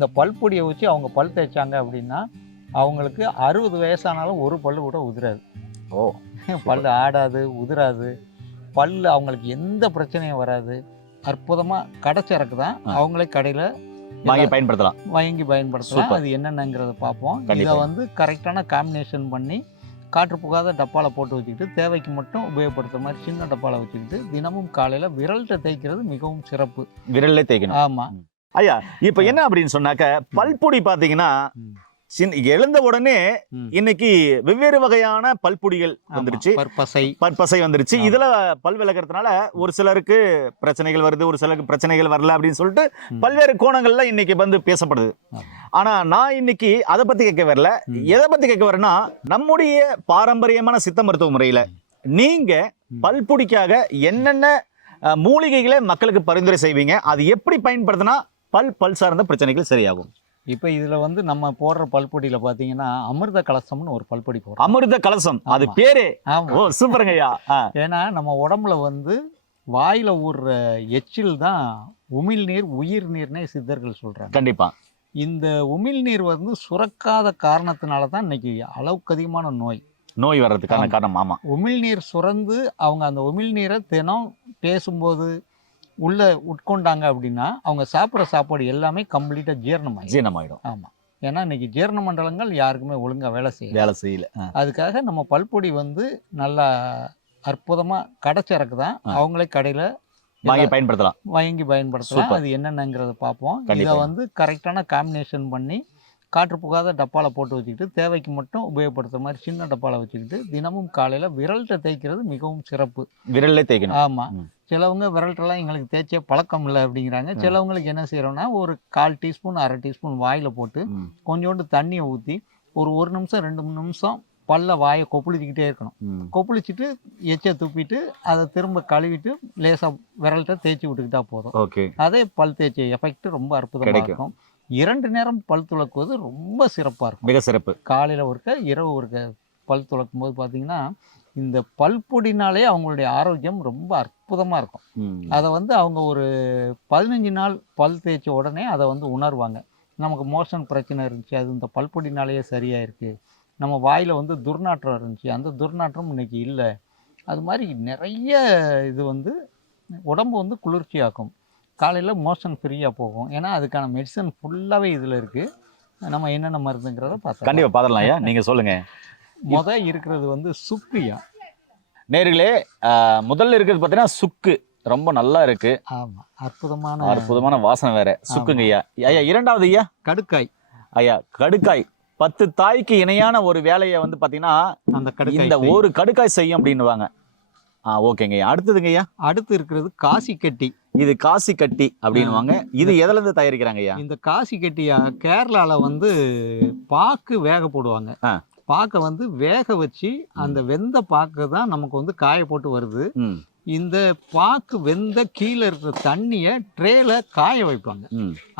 இந்த பல்பொடியை வச்சு அவங்க பல் தேய்ச்சாங்க அப்படின்னா அவங்களுக்கு 60 வயசானாலும் ஒரு பல்லு கூட உதிராது. ஓ பல் ஆடாது, உதிராது, பல் அவங்களுக்கு எந்த பிரச்சனையும் வராது. அற்புதமாக கடைச்சரக்கு தான், அவங்களே கடையில் வாங்கி பயன்படுத்தலாம். பயன்படுத்தலாம். அது என்னென்னங்கிறத பார்ப்போம். இதை கண்டிப்பா. வந்து கரெக்டான காம்பினேஷன் பண்ணி காற்று புகாத டப்பாவில் போட்டு வச்சுக்கிட்டு தேவைக்கு மட்டும் உபயோகப்படுத்துற மாதிரி சின்ன டப்பாவில் வச்சுக்கிட்டு தினமும் காலையில் விரல்கிட்ட தேய்க்கிறது மிகவும் சிறப்பு. விரல்லே தேய்க்கணும். ஆமாம் ஐயா, இப்ப என்ன அப்படின்னு சொன்னாக்க பல்பொடி பாத்தீங்கன்னா எழுந்த உடனே இன்னைக்கு வெவ்வேறு வகையான பல்பொடிகள் வந்துருச்சு, பற்பசை வந்துருச்சு. இதுல பல் விளக்குறதுனால ஒரு சிலருக்கு பிரச்சனைகள் வருது, ஒரு சிலருக்கு பிரச்சனைகள் வரல அப்படின்னு சொல்லிட்டு பல்வேறு கோணங்கள்ல இன்னைக்கு வந்து பேசப்படுது. ஆனா நான் இன்னைக்கு அதை பத்தி கேட்க வரல. எதை பத்தி கேட்க வரேன்னா, நம்முடைய பாரம்பரியமான சித்த மருத்துவ முறையில நீங்க பல்பொடிக்காக என்னென்ன மூலிகைகளை மக்களுக்கு பரிந்துரை செய்வீங்க, அது எப்படி பயன்படுத்தினா பல் சார்ந்த பிரச்சனைகள் சரியாகும்? இப்போ இதில் வந்து நம்ம போடுற பல்பொடியில் பார்த்தீங்கன்னா அமிர்த கலசம்னு ஒரு பல்பொடி போடுறோம். அமிர்த கலசம், அது பேரே. ஓ சூப்பருங்க ஐயா. ஏன்னா நம்ம உடம்புல வந்து வாயில் ஊறுற எச்சில் தான் உமிழ்நீர், உயிர் நீர்னே சித்தர்கள் சொல்கிறாங்க. கண்டிப்பா. இந்த உமிழ்நீர் வந்து சுரக்காத காரணத்தினால தான் இன்னைக்கு அளவுக்கு அதிகமான நோய் வர்றதுக்கான காரணம். ஆமா, உமிழ்நீர் சுரந்து அவங்க அந்த உமிழ்நீரை தினம் பேசும்போது உள்ள உட்கொண்டாங்க அப்படின்னா அவங்க சாப்பிட்ற சாப்பாடு எல்லாமே கம்ப்ளீட்டாக ஜீரணமாயிடும். ஆமாம், ஏன்னா இன்னைக்கு ஜீரண மண்டலங்கள் யாருக்குமே ஒழுங்காக வேலை செய்யல. அதுக்காக நம்ம பல்பொடி வந்து நல்லா அற்புதமாக கடைச்சரக்கு தான், அவங்களே கடையில் வாங்கி பயன்படுத்தலாம். அது என்னென்னங்கிறத பார்ப்போம். இதை வந்து கரெக்டான காம்பினேஷன் பண்ணி காற்று புகாத டப்பாவில் போட்டு வச்சுக்கிட்டு தேவைக்கு மட்டும் உபயோகப்படுத்துற மாதிரி சின்ன டப்பாவில் வச்சுக்கிட்டு தினமும் காலையில் விரல்கிட்ட தேய்க்கிறது மிகவும் சிறப்பு. விரல்லே தேய்க்கணும். ஆமாம், சிலவங்க விரல்ட்டெல்லாம் எங்களுக்கு தேய்ச்சே பழக்கம் இல்லை அப்படிங்கிறாங்க. சிலவங்களுக்கு என்ன செய்கிறோன்னா ஒரு 1/4 டீஸ்பூன் 1/2 டீஸ்பூன் வாயில் போட்டு கொஞ்சோண்டு தண்ணியை ஊற்றி ஒரு நிமிஷம் 2 நிமிஷம் பல்ல வாயை கொப்பளிச்சிக்கிட்டே இருக்கணும். கொப்பளிச்சுட்டு எச்சை துப்பிட்டு அதை திரும்ப கழுவிட்டு லேசாக விரல்கிட்ட தேய்ச்சி விட்டுக்கிட்டா போதும். அதே பல் தேய்ச்சி எஃபெக்ட் ரொம்ப அற்புதமாக இருக்கும். 2 நேரம் பல் துலக்குவது ரொம்ப சிறப்பாக இருக்கும். மிக சிறப்பு. காலையில் ஒருக்க இரவு ஒருக்க பல் துலக்கும் போது பார்த்தீங்கன்னா இந்த பல்பொடினாலே அவங்களுடைய ஆரோக்கியம் ரொம்ப அற்புதமாக இருக்கும். அதை வந்து அவங்க ஒரு 15 நாள் பல் தேய்ச்ச உடனே அதை வந்து உணர்வாங்க. நமக்கு மோஷன் பிரச்சனை இருந்துச்சு, அது இந்த பல்பொடினாலேயே சரியாக இருக்குது. நம்ம வாயில் வந்து துர்நாற்றம் இருந்துச்சு, அந்த துர்நாற்றம் இன்னைக்கு இல்லை. அது மாதிரி நிறைய இது வந்து உடம்பு வந்து குளிர்ச்சியாக்கும். காலையில் மோஷன் ஃப்ரீயாக போகும். ஏன்னா அதுக்கான மெடிசன் ஃபுல்லாகவே இதில் இருக்குது. நம்ம என்னென்ன மருந்துங்கிறத பார்த்தோம். கண்டிப்பாக பார்த்துடலாம் ஐயா, நீங்கள் சொல்லுங்கள். இருக்கிறது வந்து சுக்குயா. நேர்களே, முதல்ல இருக்கிறது பார்த்தீங்கன்னா சுக்கு ரொம்ப நல்லா இருக்கு. ஆமாம், அற்புதமான வாசனை வேற. சுக்குங்க ஐயா. ஐயா இரண்டாவது ஐயா கடுக்காய். ஐயா கடுக்காய் 10 தாய்க்கு இணையான ஒரு வேலையை வந்து பார்த்தீங்கன்னா இந்த ஒரு கடுக்காய் செய்யும் அப்படின்னுவாங்க. ஓகேங்க ஐயா. அடுத்ததுங்க ஐயா. அடுத்து இருக்கிறது காசி கட்டி. இது காசி கட்டி அப்படின்னுவாங்க. இது எதுல இருந்து தயாரிக்கிறாங்க ஐயா? இந்த காசி கட்டியா கேரளால வந்து பாக்கு வேக போடுவாங்க. பாக்கை வந்து வேக வச்சு அந்த வெந்த பாக்கு தான் நமக்கு வந்து காய போட்டு வருது. இந்த பாக்கு வெந்த கீழே இருக்கிற தண்ணியை ட்ரேல காய வைப்பாங்க.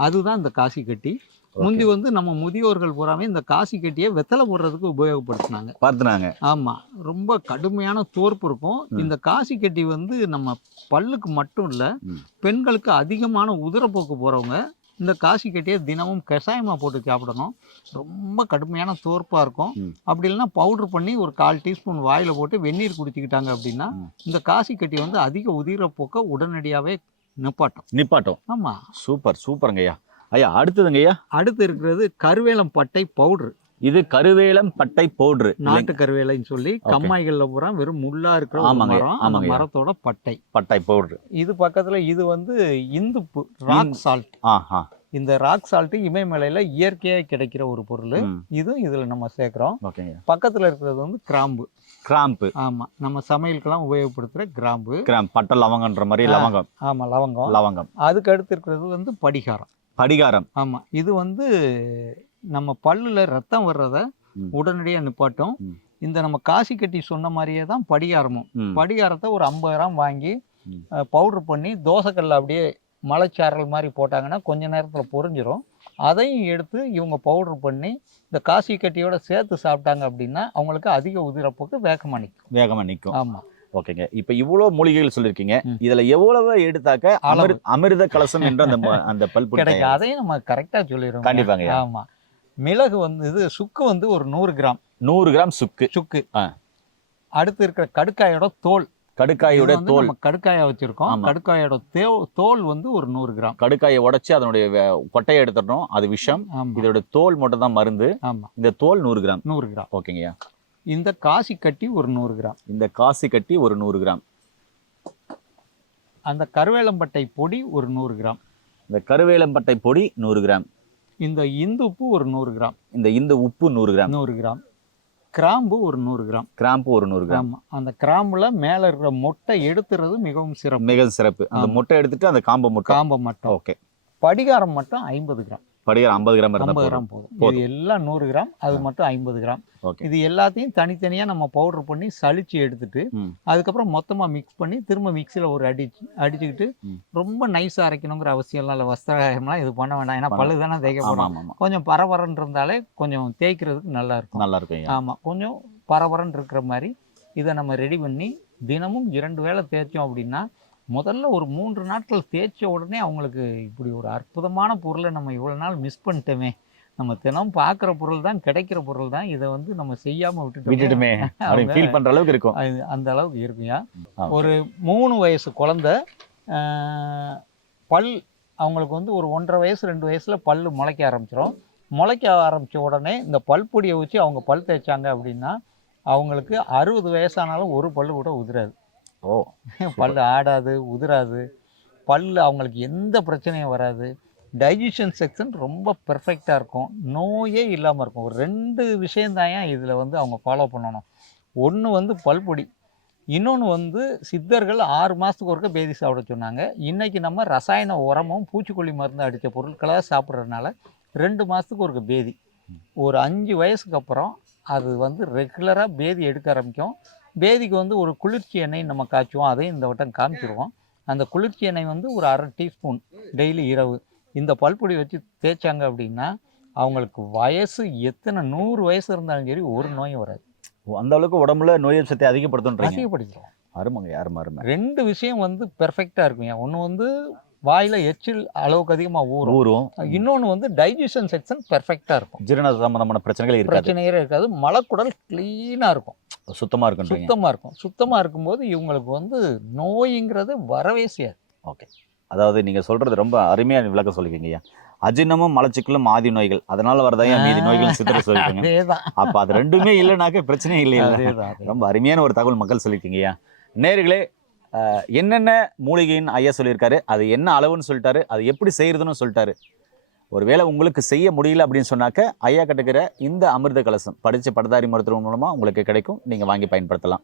அதுதான் இந்த காசி கட்டி. முந்தி வந்து நம்ம முதியோர்கள் பூராமே இந்த காசி கட்டியை வெத்தலை போடுறதுக்கு உபயோகப்படுத்தினாங்க. ஆமா, ரொம்ப கடுமையான தோற்பு இருக்கும். இந்த காசி கட்டி வந்து நம்ம பல்லுக்கு மட்டும் இல்ல, பெண்களுக்கு அதிகமான உதிரப்போக்கு போறவங்க இந்த காசி கட்டியை தினமும் கஷாயமா போட்டு சாப்பிடணும். ரொம்ப கடுமையான தோற்பா இருக்கும். அப்படி இல்லைன்னா பவுடர் பண்ணி ஒரு 1/4 டீஸ்பூன் வாயில போட்டு வெந்நீர் குடிச்சுக்கிட்டாங்க அப்படின்னா இந்த காசி கட்டி வந்து அதிக உதிரப்போக்க உடனடியாவே நிப்பாட்டும். ஆமா, சூப்பருங்க ஐயா. ஐயா அடுத்ததுங்க ஐயா. அடுத்து இருக்கிறது கருவேலம் பட்டை பவுடர். இது கருவேலம் பட்டை பவுடர், நாட்டு கருவேலைன்னு சொல்லி கம்மாய்கள்ல பூரா வெறும் முள்ளா இருக்கிற மரத்தோட பட்டை பவுடர். இது பக்கத்துல இது வந்து இந்துப்பு, ராக் சால்ட். இந்த ராக் சால்ட் இமயமலையில இயற்கையாக கிடைக்கிற ஒரு பொருள். இதுல நம்ம சேர்க்கிறோம். பக்கத்துல இருக்கிறது வந்து கிராம்பு. ஆமா, நம்ம சமையலுக்கெல்லாம் உபயோகப்படுத்துற கிராம்பு. பட்டை லவங்கன்ற மாதிரி லவங்கம். ஆமா, லவங்கம். அதுக்கு அடுத்து இருக்கிறது வந்து படிகாரம். ஆமா, இது வந்து நம்ம பல்லுல ரத்தம் வர்றத உடனடியாக நிப்பாட்டும். இந்த நம்ம காசி கட்டி சொன்ன மாதிரியே தான் படிகாரமும். படிகாரத்தை ஒரு 50 கிராம் வாங்கி பவுடர் பண்ணி தோசைக்கல்ல அப்படியே மலைச்சாரல் மாதிரி போட்டாங்கன்னா கொஞ்ச நேரத்தில் பொரிஞ்சிடும். அதையும் எடுத்து இவங்க பவுடர் பண்ணி இந்த காசி கட்டியோட சேர்த்து சாப்பிட்டாங்க அப்படின்னா அவங்களுக்கு அதிக உதிரப்போக்கு வேகமாக நிற்கும். ஆமாம், ஓகேங்க. இப்ப இவ்வளவு மூலிகைகள் சொல்லிருக்கீங்க, இதுல எவ்வளவு எடுத்தாக்க அமிர்த கலசம் என்ற அந்த பல்பொடி கிடைக்கும்? அதையும் நம்ம கரெக்டா சொல்லிடுவோம். கண்டிப்பாங்க. ஆமா. மிளகு வந்து இது சுக்கு வந்து ஒரு 100 கிராம். 100 கிராம் சுக்கு. அடுத்து இருக்கிற கடுக்காயோட தோல். கடுக்காயோட தோல் நம்ம கடுக்காயை வச்சிருக்கோம். கடுக்காயோட தோல் வந்து ஒரு 100 கிராம். கடுக்காயை உடைச்சு அதனுடைய கொட்டையை எடுத்துடணும், அது விஷம். இதோட தோல் மட்டும் தான் மருந்து. இந்த தோல் 100 கிராம். 100 கிராம். ஓகேங்கய்யா. இந்த காசி கட்டி ஒரு 100 கிராம். இந்த காசி கட்டி ஒரு 100 கிராம். அந்த கருவேலம்பட்டை பொடி ஒரு 100 கிராம். இந்த கருவேலம்பட்டை பொடி 100 கிராம். இந்த இந்து உப்பு ஒரு 100 கிராம். இந்த இந்து உப்பு 100 கிராம். 100 கிராம். கிராம்பு ஒரு 100 கிராம். கிராம்பு ஒரு 100 கிராம். அந்த கிராம்புல மேல இருக்கிற மொட்டை எடுத்துறது மிகவும் சிறப்பு. மிக சிறப்பு. அந்த மொட்டை எடுத்துட்டு அந்த காம்பை மட்டும். ஓகே. படிகாரம் மட்டும் 50 கிராம். படிகாரம் 50 கிராம். 50 கிராம் போதும். இது எல்லாம் 100 கிராம், அது மட்டும் 50 கிராம். இது எல்லாத்தையும் தனித்தனியா நம்ம பவுடர் பண்ணி சளிச்சு எடுத்துட்டு அதுக்கப்புறம் மொத்தமா மிக்ஸ் பண்ணி திரும்ப மிக்சியில ஒரு அடிச்சுக்கிட்டு ரொம்ப நைஸா அரைக்கணுங்கிற அவசியம் இல்லை. வஸ்திரகாயம்லாம் இது பண்ண வேண்டாம், ஏன்னா பல்லு தானே தேய்க்க போறோம். கொஞ்சம் பரபரன்னு இருந்தாலே கொஞ்சம் தேய்க்கிறதுக்கு நல்லா இருக்கும். ஆமா, கொஞ்சம் பரபரன்னு இருக்கிற மாதிரி இதை நம்ம ரெடி பண்ணி தினமும் 2 வேளை தேய்ச்சோம் அப்படின்னா, முதல்ல ஒரு 3 நாட்கள் தேய்ச்ச உடனே அவங்களுக்கு இப்படி ஒரு அற்புதமான பொருளை நம்ம இவ்வளோ நாள் மிஸ் பண்ணிட்டோமே, நம்ம தினம் பார்க்குற பொருள் தான், கிடைக்கிற பொருள் தான், இதை வந்து நம்ம செய்யாமல் விட்டுட்டுமே ஃபீல் பண்ணுற அளவுக்கு இருக்கும். அந்த அளவுக்கு இருக்குயா. ஒரு 3 வயசு குழந்தை பல் அவங்களுக்கு வந்து ஒரு 1.5 வயசு 2 வயசில் பல் முளைக்க ஆரம்பிச்சிடும். முளைக்க ஆரம்பித்த உடனே இந்த பல்பொடியை வச்சு அவங்க பல் தேய்ச்சாங்க அப்படின்னா அவங்களுக்கு 60 வயசானாலும் ஒரு பல் கூட உதிராது. பல் ஆடாது, உதிராது. பல் அவங்களுக்கு எந்த பிரச்சனையும் வராது. டைஜஷன் செக்ஷன் ரொம்ப பெர்ஃபெக்டாக இருக்கும். நோயே இல்லாமல் இருக்கும். ஒரு 2 விஷயந்தான் இதில் வந்து அவங்க ஃபாலோ பண்ணணும். ஒன்று வந்து பல்பொடி, இன்னொன்று வந்து சித்தர்கள் 6 மாதத்துக்கு ஒருக்க பேதி சாப்பிட சொன்னாங்க. இன்றைக்கி நம்ம ரசாயன உரமும் பூச்சிக்கொல்லி மருந்து அடித்த பொருட்களாக சாப்பிட்றதுனால 2 மாதத்துக்கு ஒருக்க பேதி. ஒரு 5 வயசுக்கு அப்புறம் அது வந்து ரெகுலராக பேதி எடுக்க ஆரம்பிக்கும். பேதிக்கு வந்து ஒரு குளிர்ச்சி எண்ணெய் நம்ம காய்ச்சுவோம், அதையும் இந்த வட்டம் காமிச்சிருவோம். அந்த குளிர்ச்சி எண்ணெய் வந்து ஒரு 1/2 டீஸ்பூன் டெய்லி இரவு இந்த பல்பொடி வச்சு தேய்ச்சாங்க அப்படின்னா அவங்களுக்கு வயசு எத்தனை 100 வயசு இருந்தாலும் சரி ஒரு நோயும் வராது. அந்த அளவுக்கு உடம்புல நோய் சக்தி அதிகப்படுத்திடுவோம். அருமைங்க, அருமை. 2 விஷயம் வந்து பெர்ஃபெக்டாக இருக்குங்க. ஒன்று வந்து வாயில எச்சில் அளவுக்கு அதிகமாக ஊறும். இன்னொன்று வந்து டைஜஷன் செக்ஷன் பெர்ஃபெக்டாக இருக்கும். ஜீரண சம்பந்தமான பிரச்சனைகளே இருக்காது. மலக்குடல் கிளீனாக இருக்கும், சுத்தமாக இருக்கும். சுத்தமாக இருக்கும்போது இவங்களுக்கு வந்து நோய்ங்கிறது வரவே செய்யாது. ஓகே. அதாவது நீங்கள் சொல்கிறது ரொம்ப அருமையாக விளக்க சொல்லிக்கிங்கய்யா. அஜீரணமும் மலச்சிக்கலும் ஆதி நோய்கள், அதனால வரதான் மீதி நோய்கள் சித்தரை சொல்லிருக்கீங்க. அப்போ அது ரெண்டுமே இல்லைனாக்க பிரச்சனையே இல்லையா? ரொம்ப அருமையான ஒரு தகவல் மக்கள் சொல்லியிருக்கீங்கய்யா. நேயர்களே, என்னென்ன மூலிகைன்னு ஐயா சொல்லியிருக்காரு, அது என்ன அளவுன்னு சொல்லிட்டாரு, அது எப்படி செய்யறதுன்னு சொல்லிட்டாரு. ஒருவேளை உங்களுக்கு செய்ய முடியல அப்படின்னு சொன்னாக்க ஐயா கட்டுக்கிற இந்த அமிர்த கலசம் படித்த பட்டதாரி மருத்துவம் மூலமாக உங்களுக்கு கிடைக்கும், நீங்கள் வாங்கி பயன்படுத்தலாம்.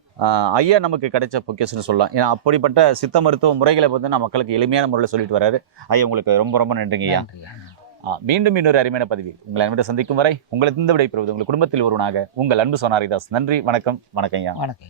ஐயா நமக்கு கிடைச்ச பொக்கிஷன்னு சொல்லலாம். ஏன்னா அப்படிப்பட்ட சித்த மருத்துவ முறைகளை வந்து மக்களுக்கு எளிமையான முறையில் சொல்லிட்டு வராரு. ஐயா உங்களுக்கு ரொம்ப ரொம்ப நன்றிங்க ஐயா. மீண்டும் இன்னொரு அருமையான பதிவில் உங்களை அன்புடன் சந்திக்கும் வரை உங்களை இந்த விடைபெறுவது உங்கள் குடும்பத்தில் ஒருவனாக உங்கள் அன்பு சோனாரிதாஸ். நன்றி, வணக்கம். வணக்கம் ஐயா. வணக்கம்.